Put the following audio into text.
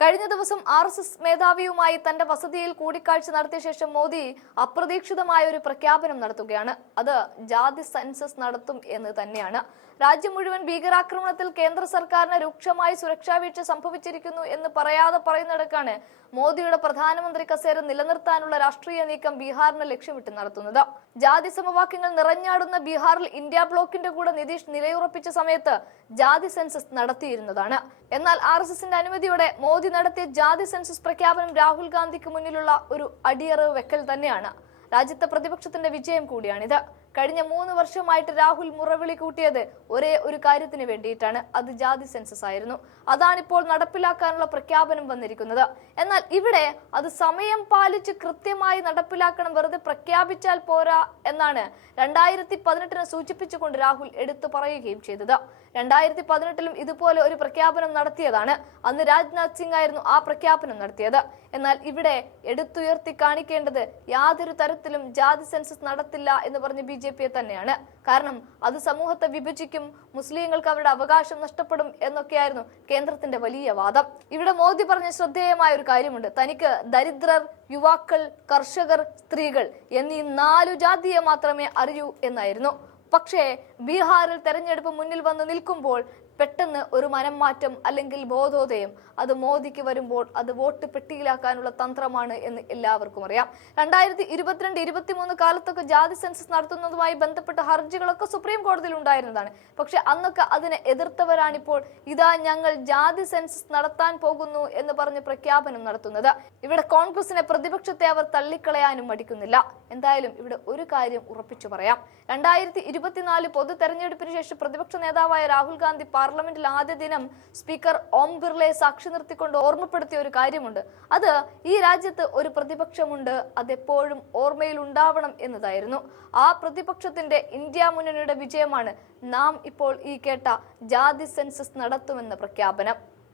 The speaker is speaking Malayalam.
കഴിഞ്ഞ ദിവസം ആർ എസ് എസ് മേധാവിയുമായി തന്റെ വസതിയിൽ കൂടിക്കാഴ്ച നടത്തിയ ശേഷം മോദി അപ്രതീക്ഷിതമായ ഒരു പ്രഖ്യാപനം നടത്തുകയാണ്. അത് ജാതി സെൻസസ് നടത്തും എന്ന് തന്നെയാണ്. രാജ്യം മുഴുവൻ ഭീകരാക്രമണത്തിൽ കേന്ദ്ര സർക്കാരിന് രൂക്ഷമായ സുരക്ഷാ വീഴ്ച സംഭവിച്ചിരിക്കുന്നു എന്ന് പറയാതെ പറയുന്നിടക്കാണ് മോദിയുടെ പ്രധാനമന്ത്രി കസേര നിലനിർത്താനുള്ള രാഷ്ട്രീയ നീക്കം ബീഹാറിന് ലക്ഷ്യമിട്ട് നടത്തുന്നത്. ജാതി സമവാക്യങ്ങൾ നിറഞ്ഞാടുന്ന ബീഹാറിൽ ഇന്ത്യ ബ്ലോക്കിന്റെ കൂടെ നിതീഷ് നിലയുറപ്പിച്ച സമയത്ത് ജാതി സെൻസസ് നടത്തിയിരുന്നതാണ്. എന്നാൽ ആർ അനുമതിയോടെ മോദി നടത്തിയ ജാതി സെൻസസ് പ്രഖ്യാപനം രാഹുൽ ഗാന്ധിക്ക് മുന്നിലുള്ള ഒരു അടിയറവ് വെക്കൽ തന്നെയാണ്. രാജ്യത്തെ പ്രതിപക്ഷത്തിന്റെ വിജയം കൂടിയാണിത്. കഴിഞ്ഞ മൂന്ന് വർഷമായിട്ട് രാഹുൽ മുറവിളി കൂട്ടിയത് ഒരേ ഒരു കാര്യത്തിന് വേണ്ടിയിട്ടാണ്. അത് ജാതി സെൻസസ് ആയിരുന്നു. അതാണിപ്പോൾ നടപ്പിലാക്കാനുള്ള പ്രഖ്യാപനം വന്നിരിക്കുന്നത്. എന്നാൽ ഇവിടെ അത് സമയം പാലിച്ച് കൃത്യമായി നടപ്പിലാക്കണം വെറുതെ പ്രഖ്യാപിച്ചാൽ പോരാ എന്നാണ് രണ്ടായിരത്തി പതിനെട്ടിന് സൂചിപ്പിച്ചുകൊണ്ട് രാഹുൽ എടുത്തു പറയുകയും ചെയ്തത്. രണ്ടായിരത്തി പതിനെട്ടിലും ഇതുപോലെ ഒരു പ്രഖ്യാപനം നടത്തിയതാണ്. അന്ന് രാജ്നാഥ് സിംഗ് ആയിരുന്നു ആ പ്രഖ്യാപനം നടത്തിയത്. എന്നാൽ ഇവിടെ എടുത്തുയർത്തി കാണിക്കേണ്ടത് യാതൊരു തരത്തിലും ജാതി സെൻസസ് നടത്തില്ല എന്ന് പറഞ്ഞ് ബി ജെ തന്നെയാണ്. കാരണം അത് സമൂഹത്തെ വിഭജിക്കും മുസ്ലിങ്ങൾക്ക് അവരുടെ അവകാശം നഷ്ടപ്പെടും എന്നൊക്കെയായിരുന്നു കേന്ദ്രത്തിന്റെ വലിയ വാദം. ഇവിടെ മോദി പറഞ്ഞ ശ്രദ്ധേയമായ ഒരു കാര്യമുണ്ട്. തനിക്ക് ദരിദ്രർ യുവാക്കൾ കർഷകർ സ്ത്രീകൾ എന്നീ നാലു ജാതിയെ മാത്രമേ അറിയൂ എന്നായിരുന്നു. പക്ഷേ ബീഹാറിൽ തെരഞ്ഞെടുപ്പ് മുന്നിൽ വന്ന് നിൽക്കുമ്പോൾ പെട്ടെന്ന് ഒരു മനം മാറ്റം അല്ലെങ്കിൽ ബോധോദയം അത് മോദിക്ക് വരുമ്പോൾ അത് വോട്ട് പെട്ടിയിലാക്കാനുള്ള തന്ത്രമാണ് എന്ന് എല്ലാവർക്കും അറിയാം. രണ്ടായിരത്തി ഇരുപത്തിരണ്ട് ഇരുപത്തിമൂന്ന് കാലത്തൊക്കെ ജാതി സെൻസസ് നടത്തുന്നതുമായി ബന്ധപ്പെട്ട ഹർജികളൊക്കെ സുപ്രീം കോടതിയിൽ ഉണ്ടായിരുന്നതാണ്. പക്ഷെ അന്നൊക്കെ അതിനെ എതിർത്തവരാണിപ്പോൾ ഇതാ ഞങ്ങൾ ജാതി സെൻസസ് നടത്താൻ പോകുന്നു എന്ന് പറഞ്ഞ് പ്രഖ്യാപനം നടത്തുന്നത്. ഇവിടെ കോൺഗ്രസിനെ പ്രതിപക്ഷത്തെ അവർ തള്ളിക്കളയാനും മടിക്കുന്നില്ല. എന്തായാലും ഇവിടെ ഒരു കാര്യം ഉറപ്പിച്ചു പറയാം. രണ്ടായിരത്തി ഇരുപത്തിനാല് പൊതു തെരഞ്ഞെടുപ്പിന് ശേഷം പ്രതിപക്ഷ നേതാവായ രാഹുൽ ഗാന്ധി പാർലമെന്റിൽ ആദ്യ ദിനം സ്പീക്കർ ഓം ബിർളയെ സാക്ഷി നിർത്തിക്കൊണ്ട് ഓർമ്മപ്പെടുത്തിയ ഒരു കാര്യമുണ്ട്. അത് ഈ രാജ്യത്ത് ഒരു പ്രതിപക്ഷമുണ്ട്. അതെപ്പോഴും ഓർമ്മയിൽ ഉണ്ടാവണം എന്നതായിരുന്നു. ആ പ്രതിപക്ഷത്തിന്റെ ഇന്ത്യ മുന്നണിയുടെ വിജയമാണ് നാം ഇപ്പോൾ ഈ കേട്ട ജാതി സെൻസസ് നടത്തുമെന്ന പ്രഖ്യാപനം.